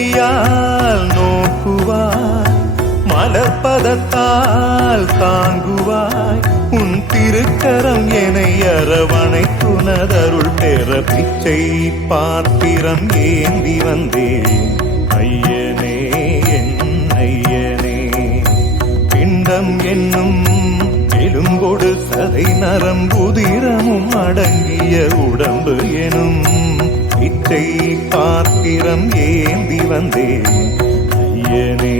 விழியால் நோக்குவாய் மலர்பதத்தால் தாங்குவாய். உன் திருக்கரம் எனை அரவணை துணதருள் பெற பிச்சை பாத்திரம் ஏந்தி வந்தேன். ஐயனே என் ஐயனே பிண்டம் என்னும் எலும்பொடு சதை நரம் நரம்புதிரமும் அடங்கிய உடம்பு எனும் பிச்சை பாத்திரம் ஏந்தி வந்தேன். ஐயனே